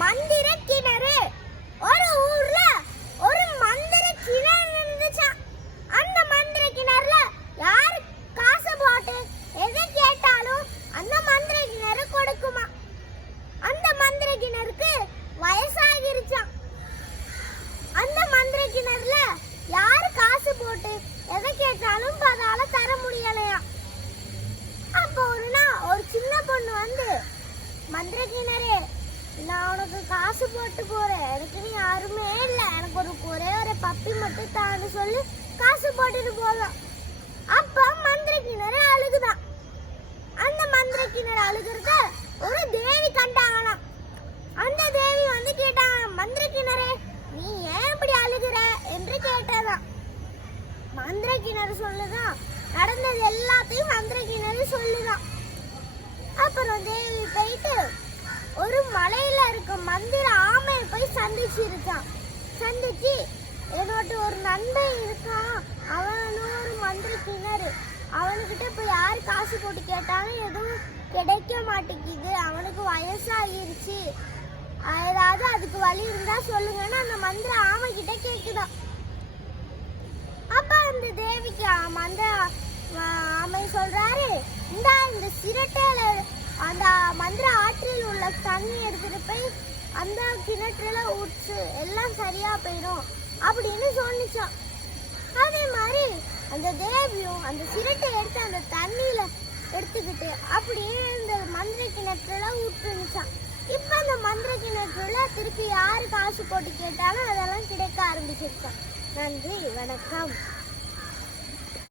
மந்திர கிணறு. ஒரு ஊர்ல ஒரு மந்திர கிணறு இருந்துச்சாம். அந்த மந்திர கிணறுல யாரு காசு போட்டு எதை கேட்டாலும் அந்த மந்திர கிணறு கொடுக்குமா. அந்த மந்திர கிணறுக்கு வயசாகிருச்சாம். அந்த மந்திர கிணறுல யாரு காசு போட்டு எதை கேட்டாலும் அதால தர முடியலையா. அப்போ ஒரு சின்ன பொண்ணு வந்து, மந்திர கிணறு, நான் உனக்கு காசு போட்டு போறேன், எனக்கு நீ யாருமே இல்லை, எனக்கு ஒரே ஒரு பப்பி மட்டும் தான்னு சொல்லி காசு போட்டுட்டு போகலாம். அப்ப மந்திர கிணறு அழுகுதான். அந்த மந்திர கிணறு அழுகிறத ஒரு தேவி கண்டாங்களாம். அந்த தேவி வந்து கேட்டாங்க, மந்திர கிணறு நீ ஏன் இப்படி அழுகிற என்று கேட்டதான். மந்திர கிணறு சொல்லுதான், நடந்தது எல்லாத்தையும் மந்திர கிணறு சொல்லுதான். அப்புறம் தேவி போயிட்டு ஒரு மலையில இருக்க மந்திர ஆமையை போய் சந்திச்சிருக்கான். சந்திச்சு, என்னோட ஒரு நண்பன் இருக்கான், அவனும் ஒரு மந்திர கிணறு, அவனுக்கிட்ட போய் யாரு காசு போட்டு கேட்டாலும் எதுவும் கிடைக்க மாட்டேங்குது, அவனுக்கு வயசாகிருச்சு, ஏதாவது அதுக்கு வழி இருந்தா சொல்லுங்கன்னு அந்த மந்திர ஆமை கிட்ட கேக்குதான். அப்ப அந்த தேவிக்கு மந்திர ஆமை சொல்றாரு, இந்த சிரட்டையில அந்த மந்திர ஆற்றில் உள்ள தண்ணி எடுத்துட்டு போய் அந்த கிணற்றுல ஊற்று, எல்லாம் சரியா போயிடும் அப்படின்னு சொன்னிச்சான். அதே மாதிரி அந்த தேவியும் அந்த சிரட்டை எடுத்து அந்த தண்ணியில எடுத்துக்கிட்டு அப்படியே இந்த மந்திர கிணற்றுல ஊற்றுச்சான். இப்ப அந்த மந்திர கிணற்றுல திருப்பி யாரு காசு போட்டு கேட்டாலும் அதெல்லாம் கிடைக்க ஆரம்பிச்சிருச்சான். நன்றி, வணக்கம்.